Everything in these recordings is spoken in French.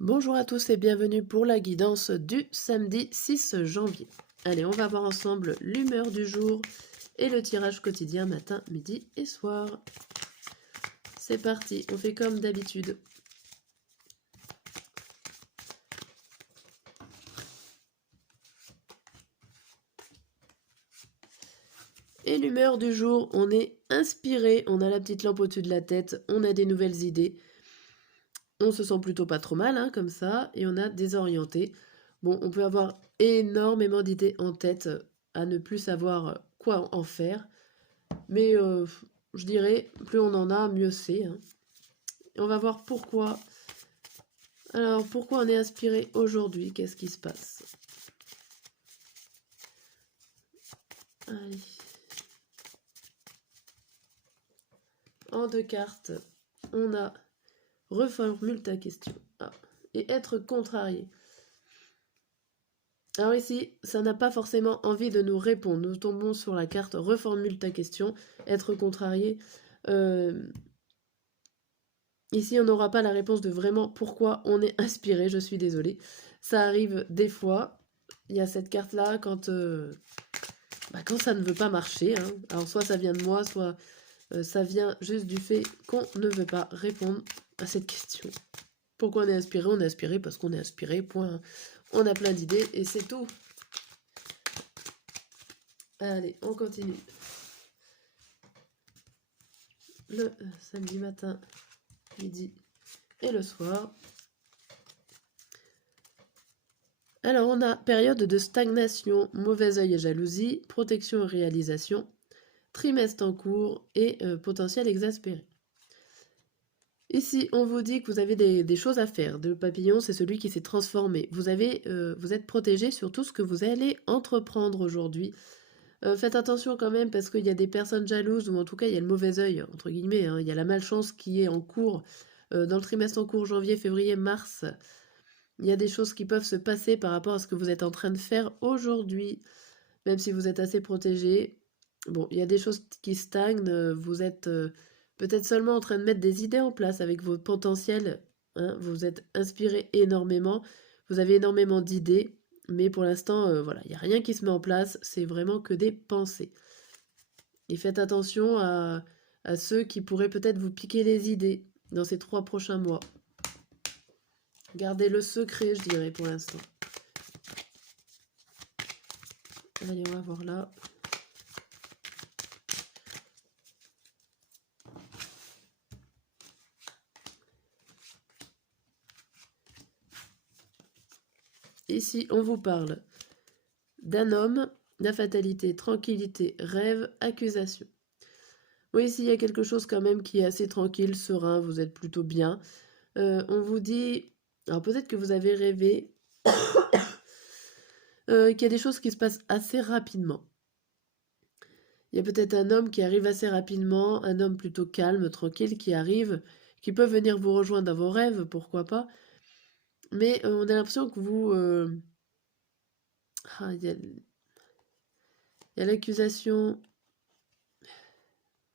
Bonjour à tous et bienvenue pour la guidance du samedi 6 janvier. Allez, on va voir ensemble l'humeur du jour et le tirage quotidien matin, midi et soir. C'est parti, on fait comme d'habitude. Et l'humeur du jour, on est inspiré, on a la petite lampe au-dessus de la tête, on a des nouvelles idées. On se sent plutôt pas trop mal, hein, comme ça, et on a désorienté. Bon, on peut avoir énormément d'idées en tête à ne plus savoir quoi en faire. Mais je dirais, plus on en a, mieux c'est, hein. Et on va voir pourquoi. Alors, pourquoi on est inspiré aujourd'hui? Qu'est-ce qui se passe? Allez. En deux cartes, on a reformule ta question. Ah. Et être contrarié. Alors ici, ça n'a pas forcément envie de nous répondre. Nous tombons sur la carte reformule ta question, être contrarié. Ici, on n'aura pas la réponse de vraiment pourquoi on est inspiré, je suis désolée. Ça arrive des fois. Il y a cette carte-là quand ça ne veut pas marcher, hein. Alors soit ça vient de moi, soit ça vient juste du fait qu'on ne veut pas répondre à cette question. Pourquoi on est inspiré? On est inspiré parce qu'on est inspiré, point. On a plein d'idées et c'est tout. Allez, on continue. Le samedi matin, midi et le soir. Alors, on a période de stagnation, mauvais œil et jalousie, protection et réalisation, trimestre en cours et potentiel exaspéré. Ici, on vous dit que vous avez des choses à faire. Le papillon, c'est celui qui s'est transformé. Vous êtes protégé sur tout ce que vous allez entreprendre aujourd'hui. Faites attention quand même parce qu'il y a des personnes jalouses ou en tout cas il y a le mauvais œil, entre guillemets, hein. Il y a la malchance qui est en cours dans le trimestre en cours janvier, février, mars. Il y a des choses qui peuvent se passer par rapport à ce que vous êtes en train de faire aujourd'hui, même si vous êtes assez protégé. Bon, il y a des choses qui stagnent, vous êtes peut-être seulement en train de mettre des idées en place avec votre potentiel, hein. Vous êtes inspiré énormément, vous avez énormément d'idées, mais pour l'instant, voilà, il n'y a rien qui se met en place, c'est vraiment que des pensées. Et faites attention à ceux qui pourraient peut-être vous piquer les idées dans ces 3 prochains mois. Gardez le secret, je dirais, pour l'instant. Allez, on va voir là. Ici, on vous parle d'un homme, la fatalité, tranquillité, rêve, accusation. Oui, ici, il y a quelque chose quand même qui est assez tranquille, serein, vous êtes plutôt bien. On vous dit... Alors peut-être que vous avez rêvé qu'il y a des choses qui se passent assez rapidement. Il y a peut-être un homme qui arrive assez rapidement, un homme plutôt calme, tranquille, qui arrive, qui peut venir vous rejoindre dans vos rêves, pourquoi pas. Mais on a l'impression que vous... il y a l'accusation...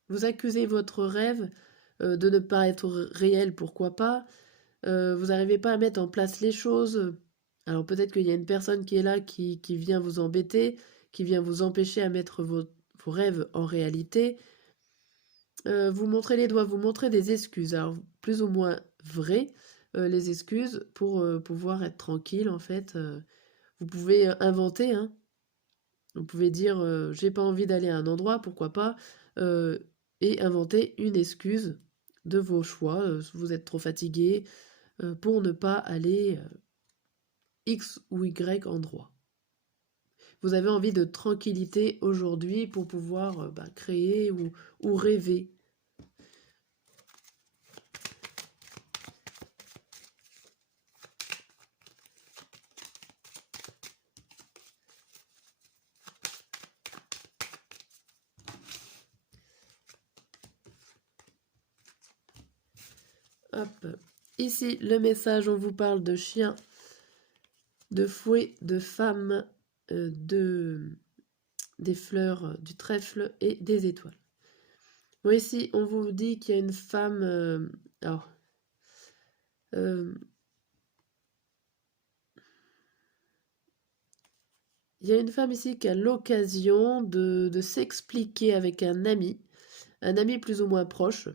Vous accusez votre rêve de ne pas être réel, pourquoi pas. Vous n'arrivez pas à mettre en place les choses. Alors peut-être qu'il y a une personne qui est là qui vient vous embêter, qui vient vous empêcher à mettre vos rêves en réalité. Vous montrez les doigts, vous montrez des excuses, alors plus ou moins vraies, les excuses pour pouvoir être tranquille en fait. Vous pouvez inventer, hein. Vous pouvez dire j'ai pas envie d'aller à un endroit, pourquoi pas, et inventer une excuse de vos choix. Vous êtes trop fatigué pour ne pas aller X ou Y endroit. Vous avez envie de tranquillité aujourd'hui pour pouvoir créer ou rêver. Hop. Ici, le message, on vous parle de chien, de fouet, de femme, des fleurs, du trèfle et des étoiles. Bon, ici, on vous dit qu'il y a une femme... alors, Il y a une femme ici qui a l'occasion de s'expliquer avec un ami plus ou moins proche,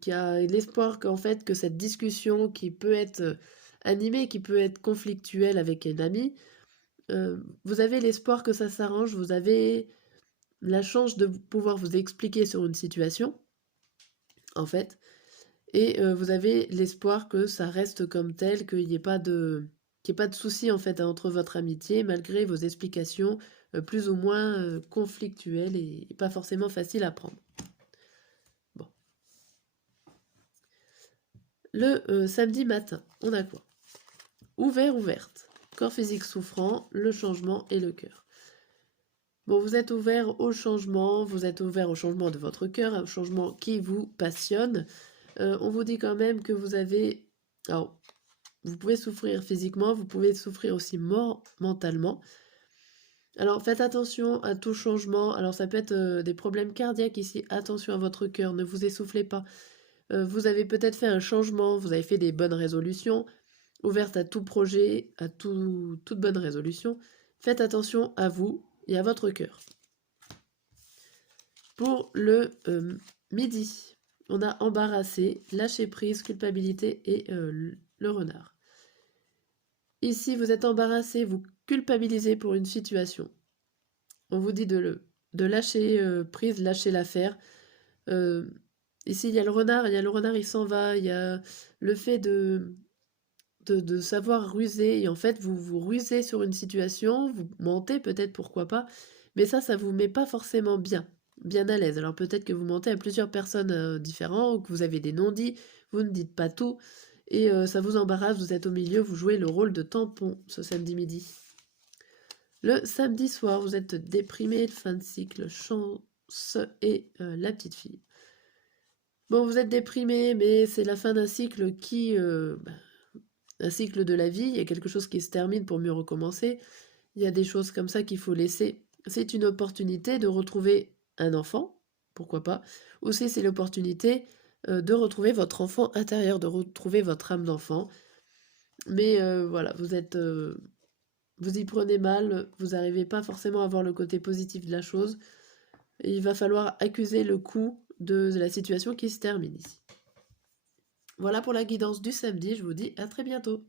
qui a l'espoir qu'en fait que cette discussion qui peut être animée, qui peut être conflictuelle avec un ami, vous avez l'espoir que ça s'arrange, vous avez la chance de pouvoir vous expliquer sur une situation, en fait, et vous avez l'espoir que ça reste comme tel, qu'il n'y ait pas de souci en fait entre votre amitié, malgré vos explications plus ou moins conflictuelles et pas forcément faciles à prendre. Bon. Le samedi matin, on a quoi? Ouvert, ouverte. Corps physique souffrant, le changement et le cœur. Bon, vous êtes ouvert au changement, vous êtes ouvert au changement de votre cœur, au changement qui vous passionne. On vous dit quand même que vous avez... Alors, vous pouvez souffrir physiquement, vous pouvez souffrir aussi mentalement. Alors, faites attention à tout changement. Alors, ça peut être des problèmes cardiaques ici. Attention à votre cœur, ne vous essoufflez pas. Vous avez peut-être fait un changement, vous avez fait des bonnes résolutions, ouvertes à tout projet, à toute bonne résolution. Faites attention à vous et à votre cœur. Pour le midi, on a embarrassé, lâcher prise, culpabilité et le renard. Ici, vous êtes embarrassé, vous culpabilisez pour une situation. On vous dit de lâcher prise, lâcher l'affaire. Ici, il y a le renard, il s'en va, il y a le fait de savoir ruser, et en fait, vous rusez sur une situation, vous mentez peut-être, pourquoi pas, mais ça vous met pas forcément bien à l'aise. Alors peut-être que vous mentez à plusieurs personnes différentes, ou que vous avez des non-dits, vous ne dites pas tout, et ça vous embarrasse, vous êtes au milieu, vous jouez le rôle de tampon ce samedi midi. Le samedi soir, vous êtes déprimé, fin de cycle, chance et la petite fille. Bon, vous êtes déprimé, mais c'est la fin d'un cycle un cycle de la vie, il y a quelque chose qui se termine pour mieux recommencer. Il y a des choses comme ça qu'il faut laisser. C'est une opportunité de retrouver un enfant, pourquoi pas. Aussi, c'est l'opportunité de retrouver votre enfant intérieur, de retrouver votre âme d'enfant. Mais voilà, vous y prenez mal, vous n'arrivez pas forcément à voir le côté positif de la chose. Et il va falloir accuser le coup de la situation qui se termine ici. Voilà pour la guidance du samedi, je vous dis à très bientôt.